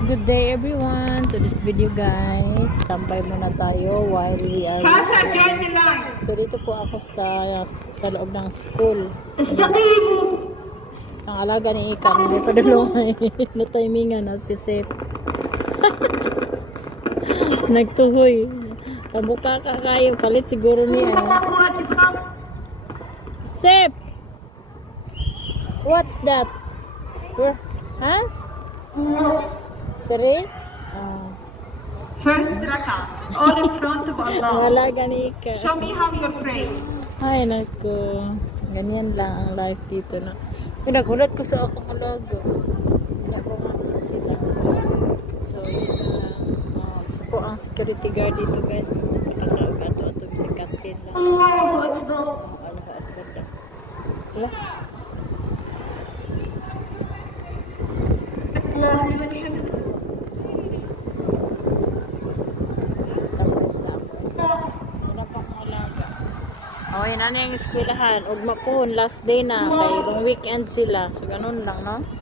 Good day everyone to this video guys. Tambay muna tayo while we are waiting. So dito po ako sa loob ng school. Ang alaga ni Ika hindi pa dulungay. Na-timingan na si Sep. Nagtuhoy. Pabuka ka kayo. Palit siguro niya. Sep! What's that? Huh? Siri? First rakah, all in front of Ang Allah. alaga ni Ika. Show me how you pray. Ay, naku. Ganyan lang ang life dito na. Pinagulat ko sa akong alaga. Nakuha sila. So, yun lang. So po ang security guard dito guys. Nakakaag ato-ato sa kantin lang. Allahu Akbar. Allahu Akbar daw. Wala. Allahu liman hamd. Tapos lang. Wala pa akong alaga. Oh, yun na yung eskwelahan. Ugma po, last day na. Kay long weekend sila. So, ganun lang, no?